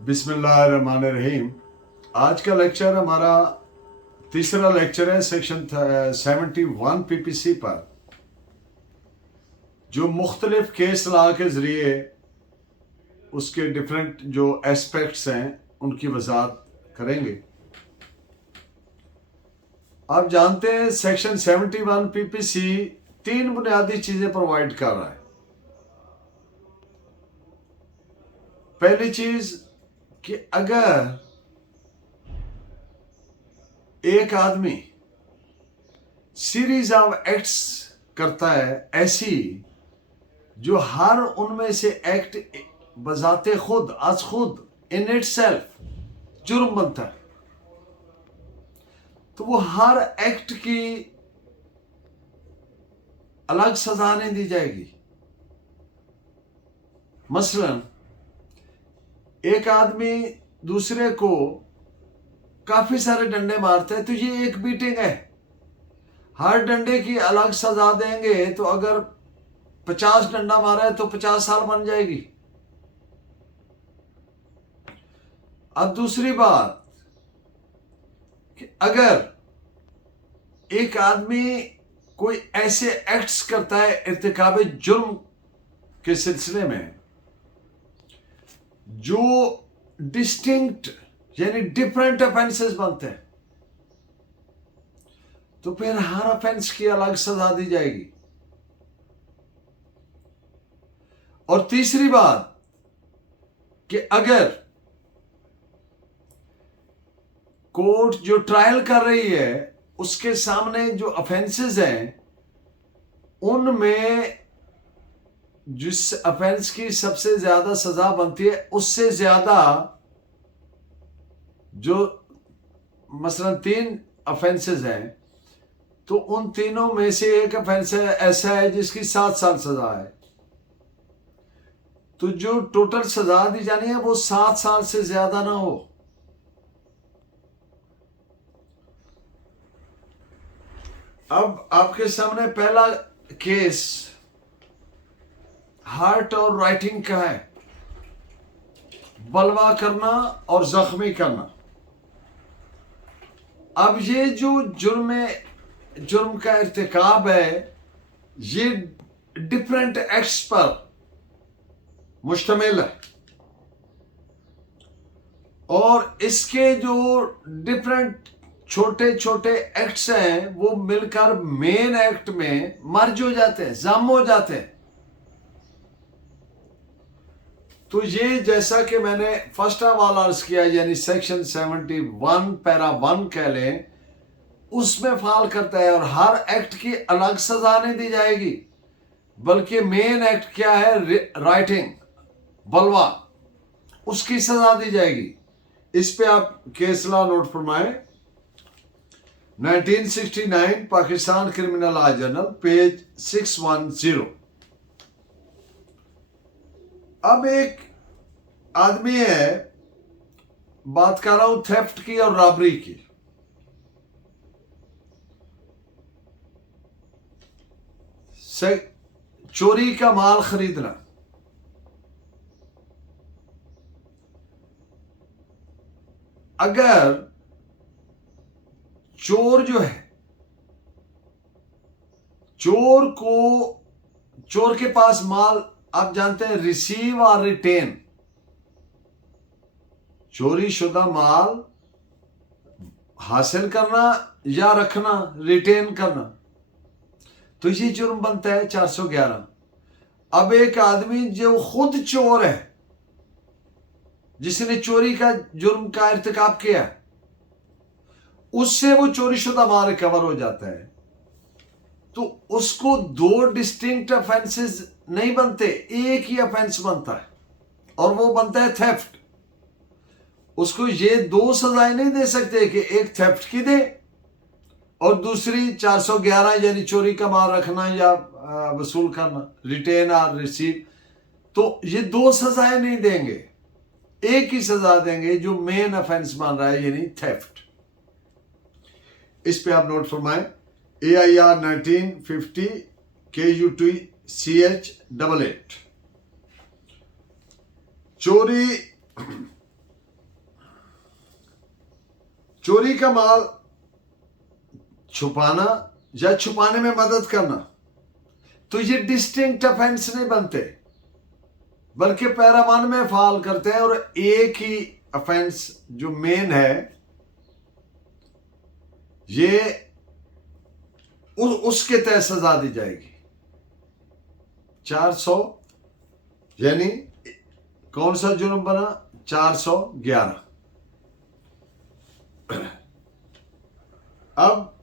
बिस्मिल्लाहिर्रहमानिर्रहीम। आज का लेक्चर हमारा तीसरा लेक्चर है सेक्शन 71 पीपीसी पर, जो मुख्तलिफ केस लॉ के ज़रिए उसके डिफरेंट जो एस्पेक्ट्स हैं उनकी वजाहत करेंगे। आप जानते हैं सेक्शन 71 पीपीसी तीन बुनियादी चीज़ें प्रोवाइड कर रहा है। पहली चीज़ कि अगर एक आदमी सीरीज ऑफ एक्ट्स करता है ऐसी जो हर उनमें से एक्ट बजाते खुद आज खुद इन इट सेल्फ जुर्म बनता है, तो वो हर एक्ट की अलग सजा नहीं दी जाएगी। मसलन एक आदमी दूसरे को काफी सारे डंडे मारते हैं, तो ये एक बीटिंग है, हर डंडे की अलग सजा देंगे। तो अगर 50 डंडा मारा है तो 50 साल बन जाएगी। अब दूसरी बात कि अगर एक आदमी कोई ऐसे एक्ट्स करता है इर्तिकाब जुर्म के सिलसिले में जो डिस्टिंक्ट यानी डिफरेंट ऑफेंसेस बनते हैं, तो फिर हर ऑफेंस की अलग सजा दी जाएगी। और तीसरी बात कि अगर कोर्ट जो ट्रायल कर रही है उसके सामने जो ऑफेंसेस हैं उनमें जिस ऑफेंस की सबसे ज्यादा सजा बनती है उससे ज्यादा जो मसलन 3 ऑफेंसेस हैं, तो उन तीनों में से एक ऑफेंस ऐसा है जिसकी 7 साल सजा है, तो जो टोटल सजा दी जानी है वो 7 साल से ज्यादा ना हो। अब आपके सामने पहला केस हार्ट और राइटिंग का है, बलवा करना और जख्मी करना। अब ये जो जुर्म का इर्तिकाब है ये डिफरेंट एक्ट्स पर मुश्तमिल है, और इसके जो डिफरेंट छोटे छोटे एक्ट्स हैं वो मिलकर मेन एक्ट में मर्ज हो जाते हैं, जम हो जाते हैं। तो ये जैसा कि मैंने फर्स्ट ऑफ ऑल अर्ज किया, यानी सेक्शन 71 पैरा 1 कह लें, उसमें फाल करता है और हर एक्ट की अलग सजा नहीं दी जाएगी, बल्कि मेन एक्ट क्या है, राइटिंग बलवा, उसकी सजा दी जाएगी। इस पे आप केस लॉ नोट फरमाएं, 1969 Pakistan criminal law journal page 610। अब एक आदमी है, बात कर रहा हूं थेफ्ट की और रॉबरी की। चोरी का माल खरीदना। अगर चोर जो है, चोर के पास माल, आप जानते हैं रिसीव और रिटेन, चोरी शुदा माल हासिल करना या रखना, रिटेन करना, तो ये जुर्म बनता है 411। अब एक आदमी जो खुद चोर है, जिसने चोरी का जुर्म का इर्तिकाब किया, उससे वो चोरी शुदा माल रिकवर हो जाता है, तो उसको 2 डिस्टिंक्ट ऑफेंसेस नहीं बनते, एक ही ऑफेंस बनता है, और वो बनता है थेफ्ट। उसको ये 2 सजाएं नहीं दे सकते कि एक थेफ्ट की दे और दूसरी 411 यानी चोरी का माल रखना या वसूल करना, रिटेन और रिसीव। तो ये 2 सजाएं नहीं देंगे, एक ही सजा देंगे जो मेन ऑफेंस मान रहा है, यानी थेफ्ट। इस पे आप नोट फरमाएं, AIR 1950 KUTCH 88। चोरी का माल छुपाना या छुपाने में मदद करना, तो ये डिस्टिंक्ट ऑफेंस नहीं बनते, बल्कि पैरा 1 में फाल करते हैं और एक ही ऑफेंस जो मेन है ये उसके तहत सजा दी जाएगी। 400 यानी कौन सा जुर्म बना? 411। अब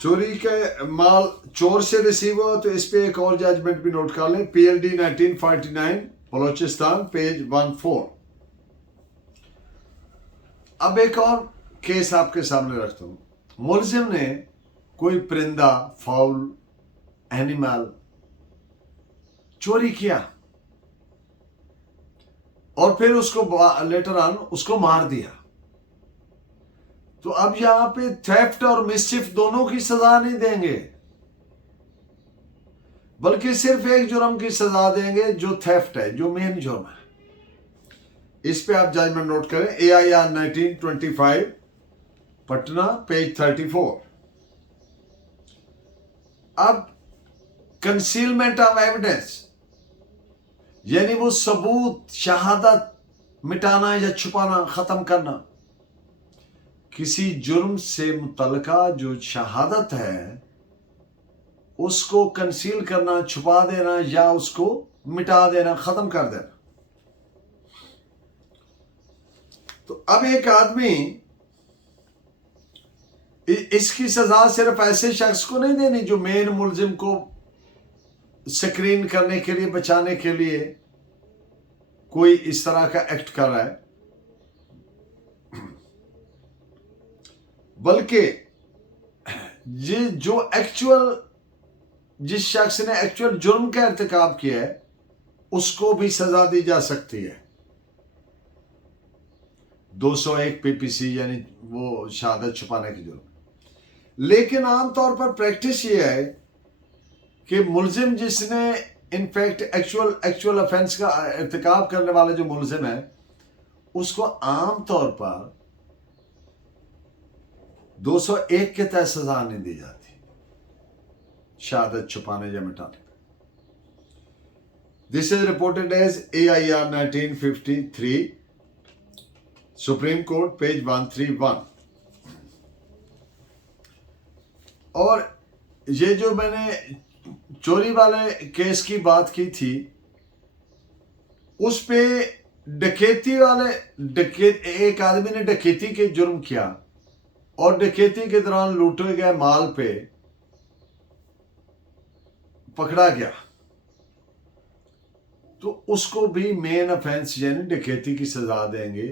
चोरी के माल चोर से रिसीव हुआ तो इस पे एक और जजमेंट भी नोट कर लें। PLD 1949 Balochistan page 14। अब एक और केस आपके सामने रखता हूं। मुलजिम ने कोई परिंदा, फाउल, एनिमल चोरी किया और फिर उसको लेटर ऑन उसको मार दिया, तो अब यहां पे थेफ्ट और मिसचिफ दोनों की सजा नहीं देंगे, बल्कि सिर्फ एक जुर्म की सजा देंगे जो थेफ्ट है, जो मेन जुर्म है। इस पे आप जजमेंट नोट करें। AIR 1925 Patna page 34। अब कंसीलमेंट ऑफ एविडेंस यानी वो सबूत, शहादत मिटाना या छुपाना, खत्म करना। किसी जुर्म से मुतल्लिका जो शहादत है उसको कंसील करना, छुपा देना या उसको मिटा देना, खत्म कर देना। तो अब एक आदमी इसकी सजा सिर्फ ऐसे शख्स को नहीं देनी जो मेन मुलजिम को स्क्रीन करने के लिए, बचाने के लिए कोई इस तरह का एक्ट कर रहा है, बल्कि ये जो एक्चुअल, जिस शख्स ने एक्चुअल जुर्म का इर्तिकाब किया है उसको भी सजा दी जा सकती है। 201 PPC यानी वो शहादत छुपाने की जुर्म। लेकिन आमतौर पर प्रैक्टिस ये है कि मुलजिम जिसने इनफैक्ट एक्चुअल ऑफेंस का इर्तिकाब करने वाला जो मुलजिम है उसको आमतौर पर 201 के तहत सजा नहीं दी जाती शहादत छुपाने या मिटाने। This is reported as AIR 1953 supreme court page 131। और ये जो मैंने चोरी वाले केस की बात की थी उस पे डकैती वाले एक आदमी ने डकैती के जुर्म किया और डकैती के दौरान लूटे गए माल पे पकड़ा गया, तो उसको भी मेन ऑफेंस यानी डकैती की सजा देंगे।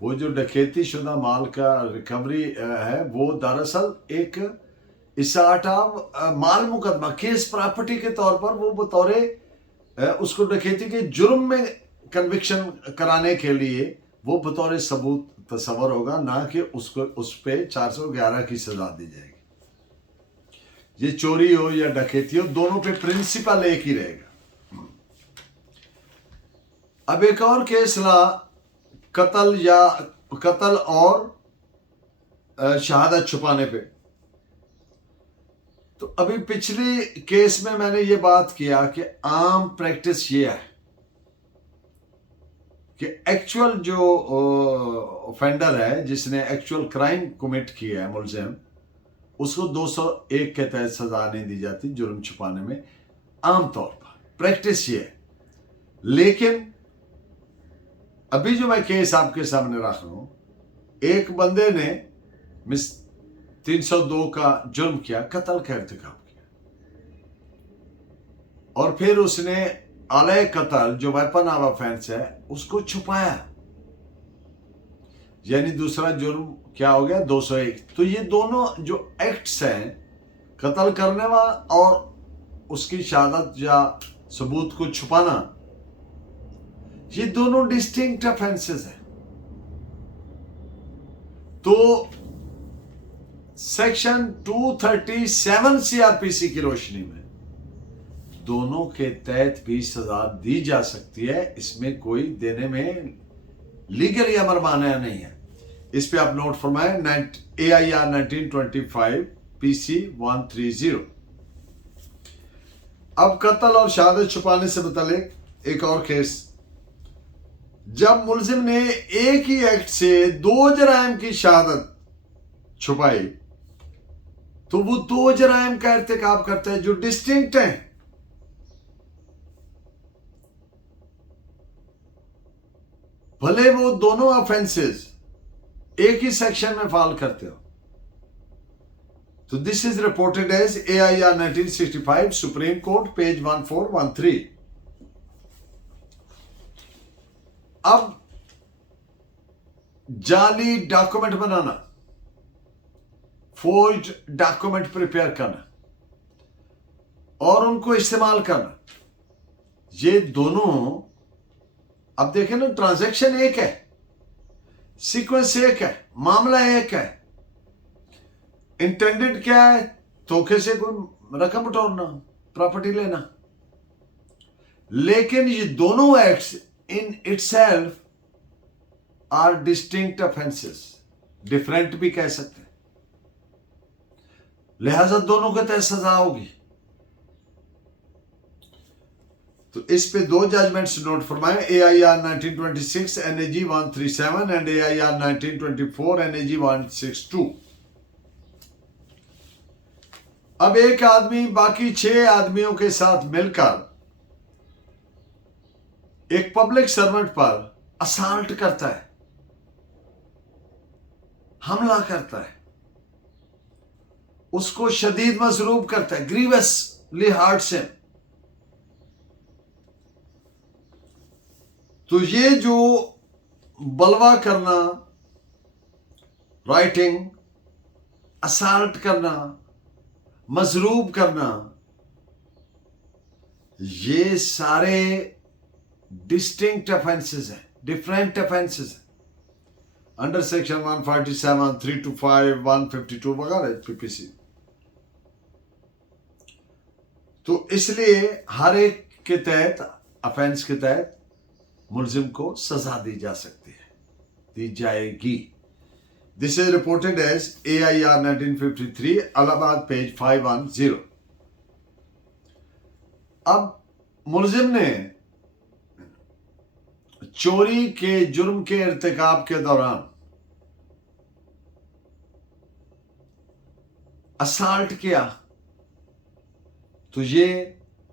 वो जो डकैती शुदा माल का रिकवरी है वो दरअसल एक इसाट ऑफ माल मुकदमा, केस प्रॉपर्टी के तौर पर वो बतौरे उसको डकैती के जुर्म में कन्विक्शन कराने के लिए वो बतौर सबूत तस्वर होगा, ना कि उसको उस पे 411 की सजा दी जाएगी। ये चोरी हो या डकैती हो, दोनों पे प्रिंसिपल एक ही रहेगा। अब एक और केस ला, कत्ल और शहादत छुपाने पे। तो अभी पिछले केस में मैंने ये बात किया कि आम प्रैक्टिस ये है कि एक्चुअल जो ऑफेंडर है जिसने एक्चुअल क्राइम कमिट किया है मुलजिम, उसको 201 के तहत सजा नहीं दी जाती जुर्म छुपाने में। आमतौर पर प्रैक्टिस ये है। लेकिन अभी जो मैं केस आपके सामने रख रहा हूं, एक बंदे ने 302 का जुर्म किया, कत्ल का इर्तिकाब किया, और फिर उसने अलय कत्ल जो वेपन ऑफ ऑफेंस है उसको छुपाया, यानी दूसरा जुर्म क्या हो गया 201। तो ये दोनों जो एक्ट्स हैं, कत्ल करने वाला और उसकी शहादत या सबूत को छुपाना, ये दोनों डिस्टिंक्ट ऑफेंसेस हैं। तो सेक्शन 237 CRPC की रोशनी में दोनों के तहत भी सजा दी जा सकती है, इसमें कोई देने में लीगल या मरमाना नहीं है। इस पे आप नोट फरमाएं AIR 1925 PC 130। अब कत्ल और शहादत छुपाने से मुतालिक एक और केस, जब मुलजिम ने एक ही एक्ट से 2 जराइम की शहादत छुपाई तो वो 2 जराइम का इर्तिकाब करता है जो डिस्टिंक्ट हैं। भले वो दोनों ऑफेंसेस एक ही सेक्शन में फॉल करते हो। तो this is reported as AIR 1965 supreme court page 1413। अब जाली डॉक्यूमेंट बनाना, फोर्ज्ड डॉक्यूमेंट प्रिपेयर करना और उनको इस्तेमाल करना, ये दोनों, अब देखें ना, ट्रांजैक्शन एक है, सीक्वेंस एक है, मामला एक है। इंटेंडेड क्या है? धोखे से कोई रकम उठौना, प्रॉपर्टी लेना। लेकिन ये दोनों acts in itself are distinct offences, different भी कह सकते हैं, लिहाजा दोनों के तहत सजा होगी। तो इस पे 2 जजमेंट्स नोट फरमाएं, AIR 1926 NAG 137 and AIR 1924 NAG 162। अब एक आदमी बाकी 6 आदमियों के साथ मिलकर एक पब्लिक सर्वेंट पर असाल्ट करता है, हमला करता है, उसको शदीद मजरूब करता है, ग्रीवसली हार्ट्स हिम। तो ये जो बलवा करना, राइटिंग, असाल्ट करना, मजरूब करना, ये सारे डिस्टिंक्ट ऑफेंसेस हैं, डिफरेंट ऑफेंसेस हैं अंडर सेक्शन 147, 325, 152 वगैरह PPC। तो इसलिए हर एक के तहत, ऑफेंस के तहत मुलजिम को सजा दी जा सकती है, दी जाएगी। This is reported as AIR 1953 Allahabad page 510। अब मुलजिम ने चोरी के जुर्म के इर्तिकाब के दौरान असाल्ट किया तो ये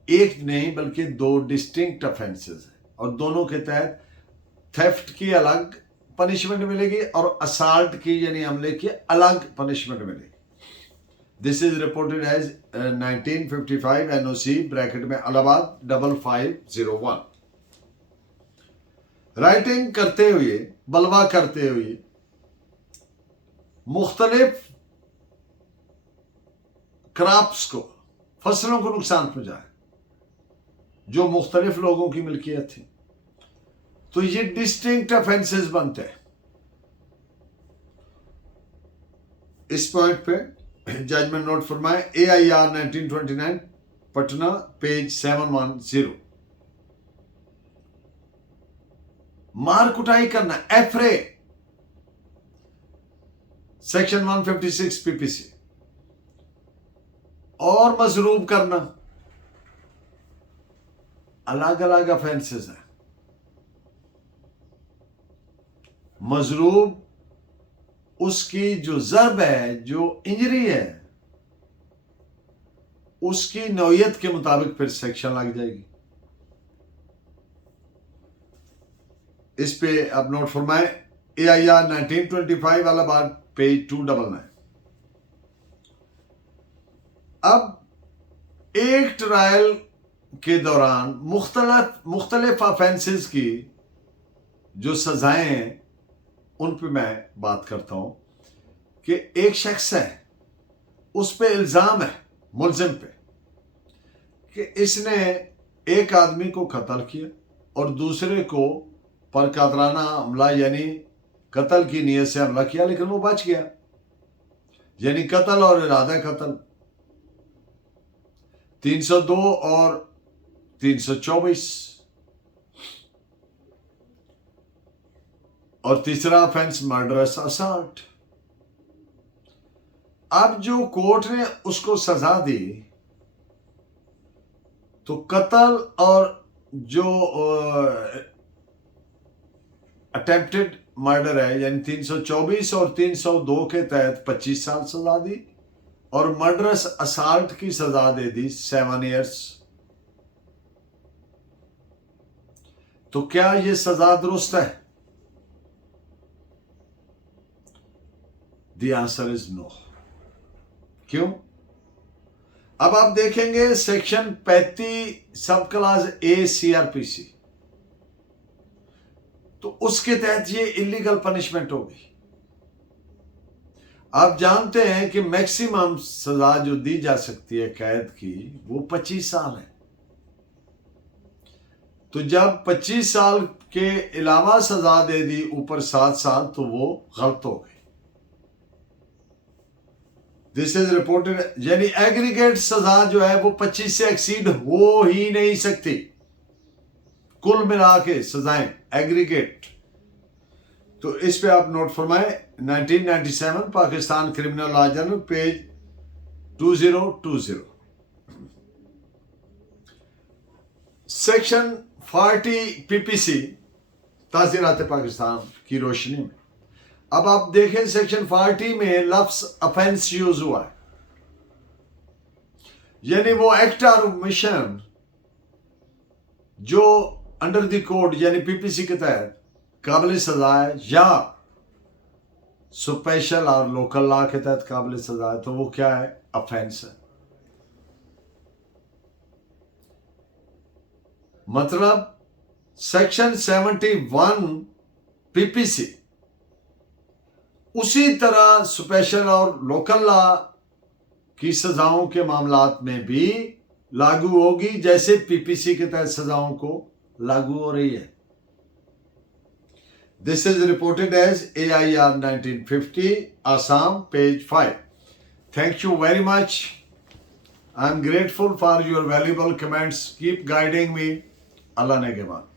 एक नहीं बल्कि 2 डिस्टिंक्ट ऑफेंसेस हैं और दोनों के तहत थेफ्ट की अलग पनिशमेंट मिलेगी और असाल्ट की यानी हमले की अलग पनिशमेंट मिलेगी। This is reported as 1955 NOC bracket में इलाहाबाद 5501। राइटिंग करते हुए, बलवा करते हुए मुख्तलिफ क्रॉप्स को, फसलों को नुकसान पहुंचाए जो मुख्तलिफ लोगों की मिल्कियत थी, तो ये डिस्टिंक्ट ऑफेंसेस बनते हैं। इस पॉइंट पे जजमेंट नोट फरमाए AIR 1929 पटना पेज 710। मार कुटाई करना, एफरे सेक्शन 156 PPC, और मजरूब करना, अलग अलग ऑफेंसेस हैं। मजरूब उसकी जो जरब है, जो इंजरी है, उसकी नौयत के मुताबिक फिर सेक्शन लग जाएगी। इस पे आप नोट फरमाएं AIR 1925 इलाहाबाद पेज 299। अब एक ट्रायल के दौरान मुख्तलिफ ऑफेंसेस की जो सजाएं हैं उन पे मैं बात करता हूं कि एक शख्स है, उस पे इल्जाम है मुलजिम पे कि इसने एक आदमी को कत्ल किया और दूसरे को पर कातराना हमला यानी कत्ल की नीयत से हमला किया, लेकिन वो बच गया, यानी कत्ल और इरादा कत्ल। 302 और 324, और तीसरा ऑफेंस मर्डरस असॉल्ट। अब जो कोर्ट ने उसको सजा दी तो कत्ल और जो अटेम्प्टेड मर्डर है यानी 324 और 302 के तहत 25 साल सजा दी, और मर्डरस असॉल्ट की सजा दे दी 7 ईयर्स। तो क्या यह सजा दुरुस्त है? The answer is no. क्यों? अब आप देखेंगे सेक्शन 35 सब क्लास ए सीआरपीसी, तो उसके तहत ये इलीगल पनिशमेंट होगी। आप जानते हैं कि मैक्सिमम सजा जो दी जा सकती है कैद की वो 25 साल है। तो जब 25 साल के अलावा सजा दे दी ऊपर 7 साल, तो वो गलत हो गई। दिस इज रिपोर्टेड, यानी एग्रीगेट सजा जो है वो 25 से एक्सीड हो ही नहीं सकती। कुल मिला के सजाएं एग्रीगेट। तो इस पे आप नोट फरमाए 1997 Pakistan criminal law journal page 2020। Section 40 PPC तासीरात पाकिस्तान की रोशनी में अब आप देखें सेक्शन 40 में लफ्ज ऑफेंस यूज हुआ है, यानी वो एक्ट और मिशन जो अंडर द कोड यानी पीपीसी के तहत काबिल सजा है या स्पेशल और लोकल लॉ के तहत काबिल सजा है, तो वो क्या है? ऑफेंस है। मतलब सेक्शन 71 पीपीसी उसी तरह स्पेशल और लोकल लॉ की सजाओं के मामलात में भी लागू होगी जैसे पीपीसी के तहत सजाओं को लागू हो रही है। This is reported as AIR 1950 Assam page 5। Thank you very much. I am grateful for your valuable comments. Keep guiding me. Allah ने के बाद।